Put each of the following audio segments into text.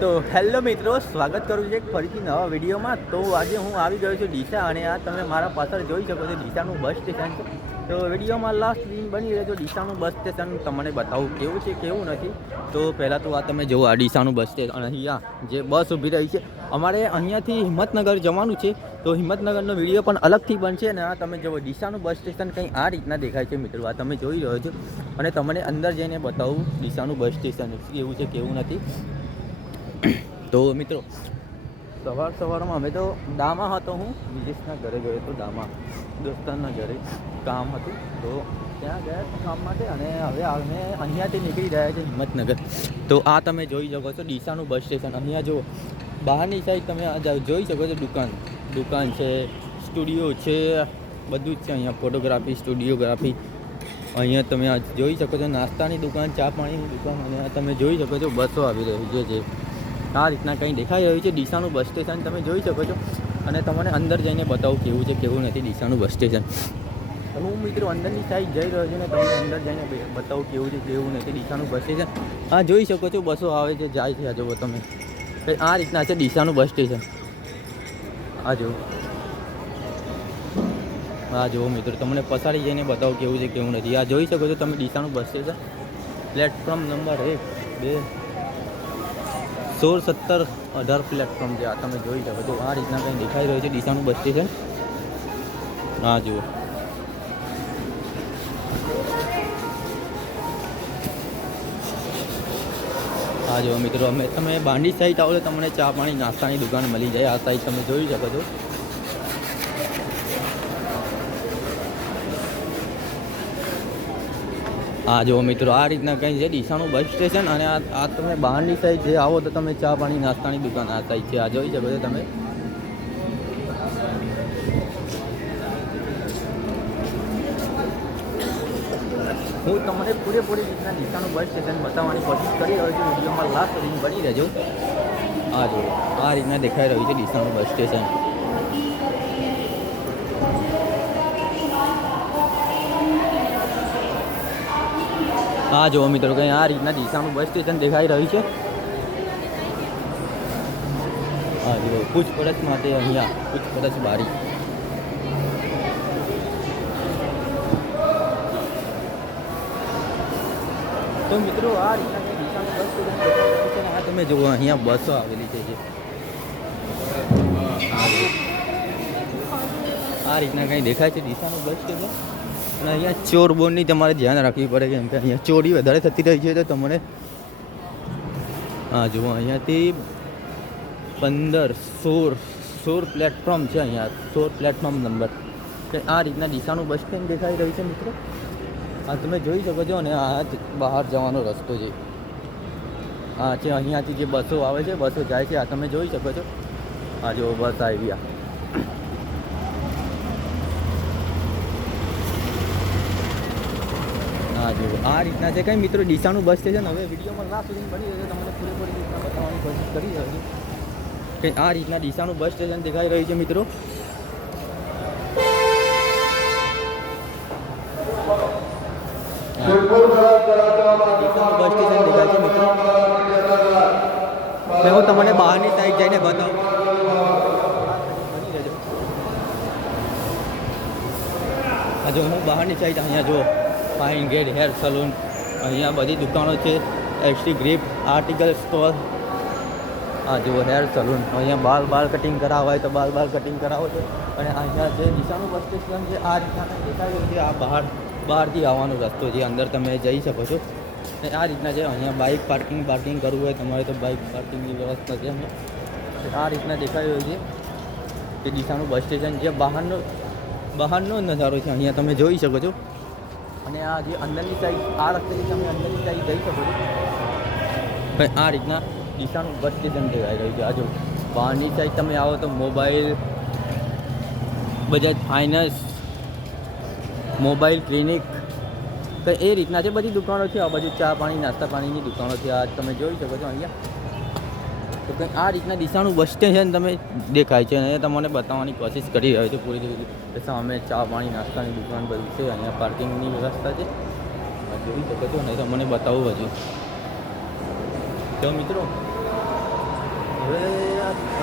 તો હેલો મિત્રો, સ્વાગત કરું છું એક ફરીથી નવા વિડીયોમાં। તો આજે હું આવી ગયો છું ડીસા, અને આ તમે મારા પાછળ જોઈ શકો છો ડીસાનું બસ સ્ટેશન છે। તો વિડીયોમાં લાસ્ટ સીન બની રહેજો। ડીસાનું બસ સ્ટેશન તમને બતાવું કેવું છે કેવું નથી। તો પહેલાં તો આ તમે જુઓ, આ ડીસાનું બસ સ્ટેશન, અહીંયા જે બસ ઊભી રહી છે, અમારે અહીંયાથી હિંમતનગર જવાનું છે। તો હિંમતનગરનો વિડીયો પણ અલગથી બનશે। અને આ તમે જુઓ ડીસાનું બસ સ્ટેશન કંઈ આ રીતના દેખાય છે મિત્રો, આ તમે જોઈ રહ્યો છો। અને તમને અંદર જઈને બતાવું ડીસાનું બસ સ્ટેશન કેવું છે કેવું નથી। તો મિત્રો, સવારમાં અમે તો દામા હતો, હું વિજેશના ઘરે ગયો હતો, દામા દોસ્તારના ઘરે કામ હતું, તો ત્યાં ગયા હતા કામ માટે। અને હવે અમે અહીંયાથી નીકળી રહ્યા છે હિંમતનગર। તો આ તમે જોઈ શકો છો ડીસાનું બસ સ્ટેશન। અહીંયા જો બહારની સાઈડ તમે જોઈ શકો છો, દુકાન છે, સ્ટુડિયો છે, બધું જ છે અહીંયા, ફોટોગ્રાફી, સ્ટુડિયોગ્રાફી। અહીંયા તમે આ જોઈ શકો છો નાસ્તાની દુકાન, ચા પાણીની દુકાન। અને તમે જોઈ શકો છો બસો આવી રહી છે, જે આ રીતના કંઈ દેખાઈ રહ્યું છે ડીસાનું બસ સ્ટેશન, તમે જોઈ શકો છો। અને તમને અંદર જઈને બતાવું કેવું છે કેવું નથી ડીસાનું બસ સ્ટેશન। હું મિત્રો અંદરની સાઈડ જઈ રહ્યો છું ને તમને અંદર જઈને બતાવું કેવું છે કેવું નથી ડીસાનું બસ સ્ટેશન। હા, જોઈ શકો છો બસો આવે છે, જાય છે, આ જુઓ તમે, આ રીતના છે ડીસાનું બસ સ્ટેશન। આ જુઓ, હા જુઓ મિત્રો, તમને પછાડી જઈને બતાવું કેવું છે કેવું નથી। આ જોઈ શકો છો તમે ડીસાનું bus station, platform number 1, 2, 16, 17, 18 platform છે, આ તમે જોઈ શકો છો। આ રીતના કંઈ દેખાઈ રહ્યું છે ડીસાનું બસ સ્ટેશન। હા જુઓ, હા જુઓ મિત્રો, તમે બાંડી સાઈડ આવો તો તમને ચા પાણી નાસ્તાની દુકાન મળી જાય। આ સાઈડ તમે જોઈ શકો છો। હા જુઓ મિત્રો, આ રીતના કંઈ છે ડીસાનું બસ સ્ટેશન। અને આ તમે બહારની સાઈડ જે આવો તો તમે ચા પાણી નાસ્તાની દુકાન આ સાઈડ છે, આ જોઈ શકો છો તમે। હું તમને પૂરેપૂરી રીતના ડીસાનું બસ સ્ટેશન બતાવવાની કોશિશ કરી રહ્યો છું, વિડીયોમાં લાસ્ટ સુધી બની રહેજો। આ જુઓ, આ રીતના દેખાઈ રહ્યું છે ડીસાનું બસ સ્ટેશન। હા જુઓ મિત્રો, કંઈ આ રીતના ડીસાનું બસ સ્ટેશન દેખાઈ રહ્યું છે। હા જુઓ, પૂછપરછ માટે અહીંયા પૂછપરછ બારી। તો મિત્રો, આ રીતના ડીસાનું બસ સ્ટેશન દેખાઈ રહ્યું છે। આ તમે જુઓ અહીંયા બસો આવેલી છે, આ રીતના કંઈ દેખાય છે ડીસાનું બસ સ્ટેશન। અને અહીંયા ચોર બોર્ડની તમારે ધ્યાન રાખવી પડે, કેમ કે અહીંયા ચોરી વધારે થતી રહી છે। તો તમને હા જુઓ, અહીંયાથી 15, 16 પ્લેટફોર્મ છે, અહીંયા 16 પ્લેટફોર્મ નંબર છે। આ રીતના ડીસાનું બસ સ્ટેન્ડ દેખાઈ રહ્યું છે મિત્રો। આ તમે જોઈ શકો છો। અને આ બહાર જવાનો રસ્તો છે, આ છે અહીંયાથી જે બસો આવે છે, બસો જાય છે, આ તમે જોઈ શકો છો। આ જો બસ આવી, હા જુઓ, આ રીતના છે કંઈ મિત્રો ડીસાનું બસ સ્ટેશન। હવે વિડીયોમાં લાસ્ટ સુધી બની રહ્યો છે, તમને પૂરેપૂરી રીતના બતાવવાની કોશિશ કરી રહ્યો છું કે આ રીતના ડીસાનું બસ સ્ટેશન દેખાઈ રહ્યું છે મિત્રો। બસ સ્ટેશન દેખાય છે મિત્રો, હું તમને બહારની સાઈડ જઈને બતાવું। આ જો હું બહારની સાઈડ, અહીંયા જો ફાઇન ગેટ હેર સલૂન, અહીંયા બધી દુકાનો છે, એક્સટી ગ્રીપ આર્ટિકલ સ્ટોર। આ જુઓ હેર સલૂન, અહીંયા બાલ કટિંગ કરાવવા હોય તો બાલ કટિંગ કરાવો છો। અને અહીંયા જે ડીસાનું બસ સ્ટેશન છે આ રીતના દેખાઈ રહ્યું છે। આ બહારથી આવવાનો રસ્તો છે, અંદર તમે જઈ શકો છો। અને આ રીતના છે, અહીંયા બાઇક પાર્કિંગ કરવું હોય તમારે તો બાઇક પાર્કિંગની વ્યવસ્થા છે અહીંયા। આ રીતના દેખાઈ રહ્યું છે કે ડીસાનું બસ સ્ટેશન, જે બહારનો નજારો છે, અહીંયા તમે જોઈ શકો છો। અને આ જે અંદરની સાઈડ, આ રસ્તેથી તમે અંદરની સાઈડ જઈ શકો છો। ભાઈ આ રીતના ડીસાનું બસ સ્ટેશન દેખાઈ રહ્યું છે। આ જો બહારની સાઈડ તમે આવો તો mobile, Bajaj finance, mobile clinic, તો એ રીતના છે બધી દુકાનો છે। આ બાજુ ચા પાણી નાસ્તા પાણીની દુકાનો છે, આ તમે જોઈ શકો છો અહીંયા। તો કંઈ આ રીતના ડીસાનું બસ સ્ટેશન તમે દેખાય છે, અને તમને બતાવવાની કોશિશ કરી રહ્યો છું પૂરી રીતે। સામે ચા પાણી નાસ્તાની દુકાન બધું છે, અહીંયા પાર્કિંગની વ્યવસ્થા છે, જોઈ શકો છો। નહીં તો મને બતાવું હજુ। તો મિત્રો, હવે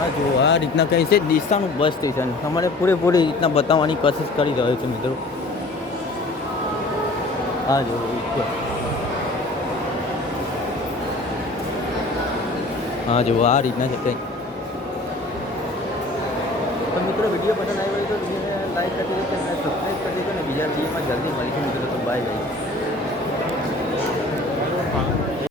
આ જો આ રીતના કહે છે ડીસાનું બસ સ્ટેશન તમારે પૂરેપૂરી રીતના બતાવવાની કોશિશ કરી રહ્યો છું મિત્રો. હા જો હા જો આ રીતના છે કંઈ. તો મિત્રો વિડીયો પસંદ આવ્યો હોય તો લાઈક કરી દેજો, ચેનલ સબસ્ક્રાઈબ કરી દેજો અને બીજા વિડીયોમાં જલ્દી મળીશું મિત્રો. તો બાય બાય.